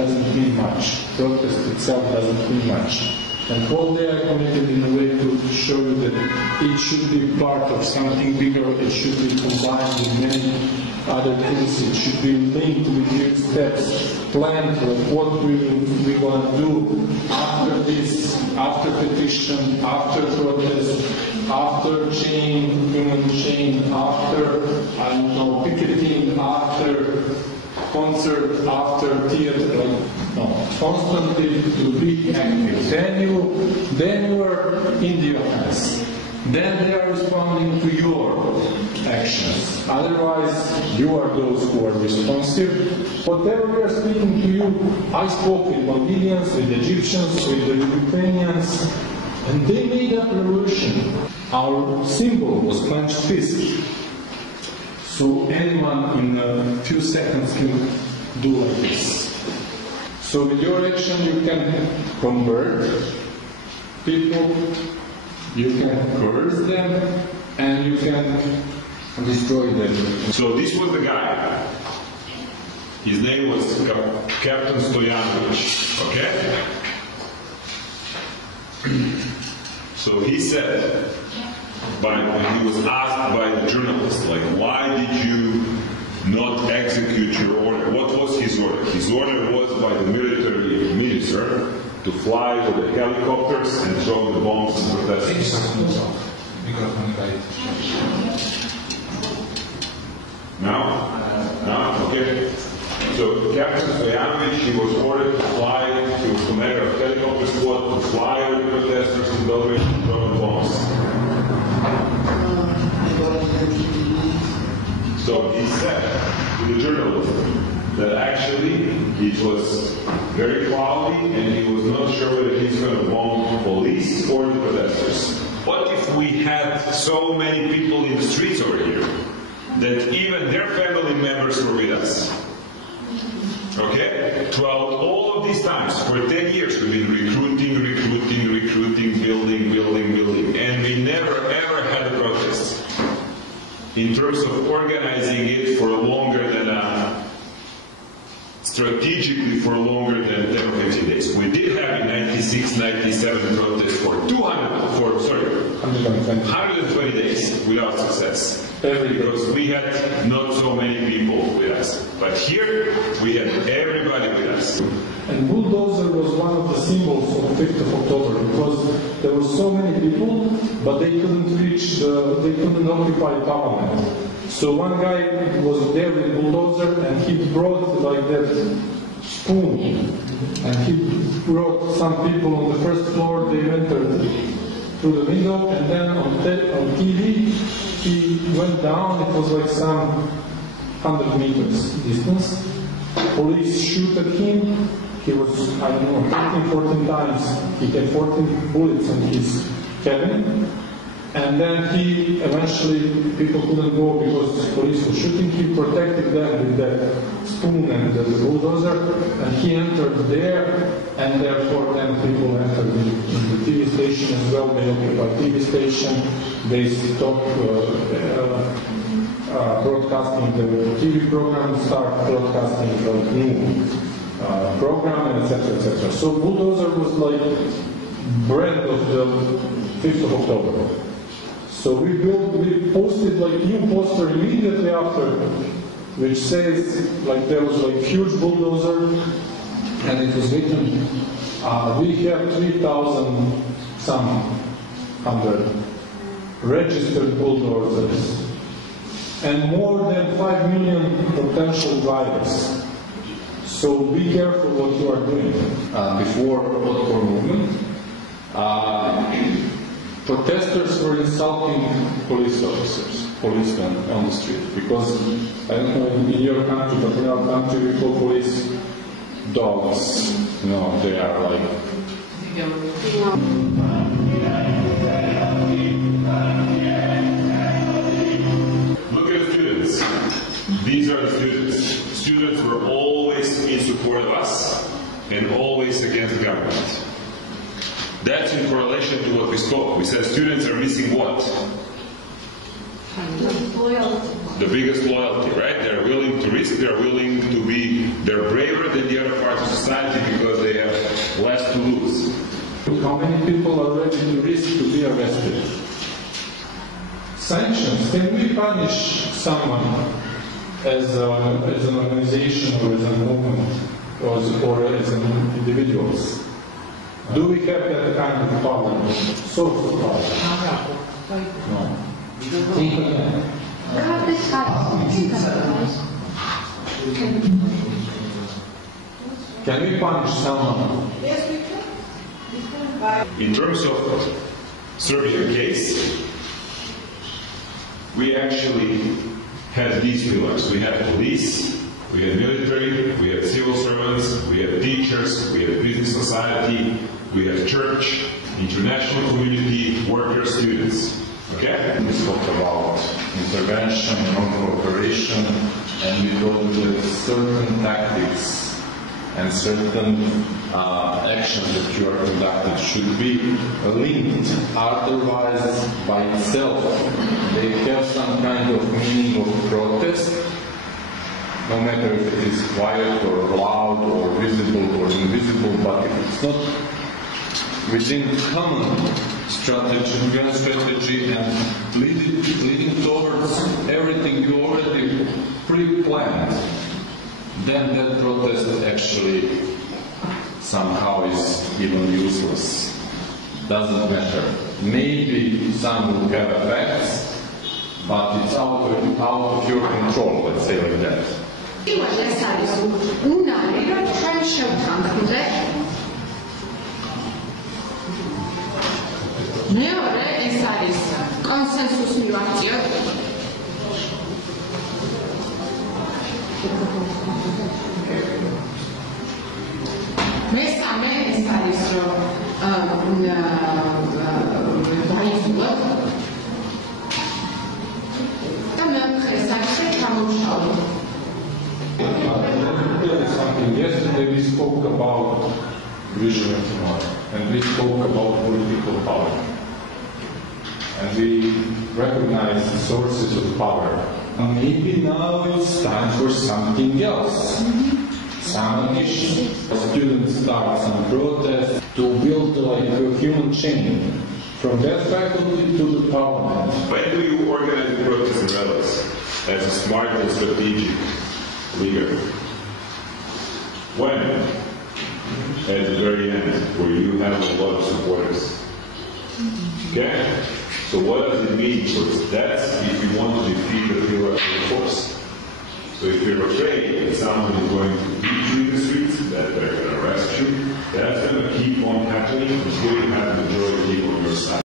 doesn't mean much. Protest itself doesn't mean much. And all they are connected in a way to show you that it should be part of something bigger, it should be combined with many other things, it should be linked with new steps, planned what we want to do after this, after petition, after protest, after human chain, after, I don't know, picketing, after concert, after theater, constantly to be active. Then you are in the offense. Then they are responding to your actions. Otherwise, you are those who are responsive. Whatever we are speaking to you, I spoke with Maldivians, with Egyptians, with the Ukrainians, and they made a revolution. Our symbol was clenched fist. So anyone in a few seconds can do like this. So with your action you can convert people, you can coerce them, and you can destroy them. So this was the guy. His name was Captain Stoyanovich, okay? So he said, when he was asked by the journalist, like, why did you not execute your order? What was his order? His order was by the military minister to fly with the helicopters and throw the bombs and protesters. Now? Okay. So Captain Stoyanovich, he was ordered to fly to command a helicopter squad to fly with the protesters in Belgrade and throw the bombs. So he said to the journalist that actually it was very cloudy and he was not sure whether he's going to bomb the police or the protesters. What if we had so many people in the streets over here that even their family members were with us? Okay? Throughout all of these times, for 10 years, we've been recruiting, building, and we never ever had a protest. In terms of organizing it for longer than strategically for longer than 10 or 15 days. We did have in 96, 97 protests for 120 days without success. Because we had not so many people with us. But here, we had everybody with us. And bulldozer was one of the symbols of 5th of October because there were so many people, but they couldn't they couldn't occupy parliament. So one guy was there with bulldozer and he brought like that spoon and he brought some people on the first floor, they entered through the window and then on TV he went down, it was like some 100 meters distance. Police shoot at him. He was, I don't know, 14 times. He had 14 bullets in his cabin. And then he eventually, people couldn't go because police were shooting. He protected them with that spoon and the bulldozer. And he entered there, and therefore then people entered in the TV station as well. They occupied TV station. They stopped broadcasting the TV program, start broadcasting the new program, etc., etc. So bulldozer was like brand of the 5th of October. So we posted like new poster immediately after, which says like there was like huge bulldozer, and it was written, we have 3,000 some hundred registered bulldozers and more than 5 million potential drivers. So be careful what you are doing. Before the Otpor movement, protesters were insulting police officers, policemen on the street, because, I don't know in your country, but in our country we call police dogs. You know, they are like... Look at the students. These are the students. Students were always in support of us and always against the government. That's in correlation to what we spoke. We said students are missing what? the biggest loyalty, right? They're willing to risk, they're braver than the other parts of society because they have less to lose. How many people are ready to risk to be arrested? Sanctions. Can we punish someone as an organization or as a movement or as an individuals? Do we have that kind of power? Sort of power? No. Can we punish someone? Yes, we can. In terms of Serbian case, we actually had these pillars. We had police, we had military, we had civil servants, we had teachers, we had business society, we had church, international community, workers, students. Okay? We talked about intervention, non-cooperation, and we told that certain tactics and certain actions that you are conducting should be linked. Otherwise, by itself, they have some kind of meaning of protest, no matter if it is quiet or loud or visible or invisible, but if it's not within common strategy and leading towards everything you already pre-planned, then that protest actually somehow is even useless. Doesn't matter. Maybe some will have effects, but it's out of your control, let's say like that. მეორე ეს არის კონსენსუს მივახციოთ. მესამე ეს არის რომ დაიწყოთ და მეოთხე ეს არის ჩამოვშალოთ. Yesterday we spoke about vision and tomorrow, and we spoke about political power. And we recognize the sources of power. And maybe now it's time for something else. Some initiative. Students start some protests to build like a human chain from that faculty to the parliament. When do you organize the protests and rallies as a smart and strategic leader? When? At the very end, where you have a lot of supporters. Okay? So what does it mean? So that's if you want to defeat the pillar of the force. So if you're afraid that someone is going to beat you in the streets, that they're going to arrest you, that's going to keep on happening until you have the majority on your side.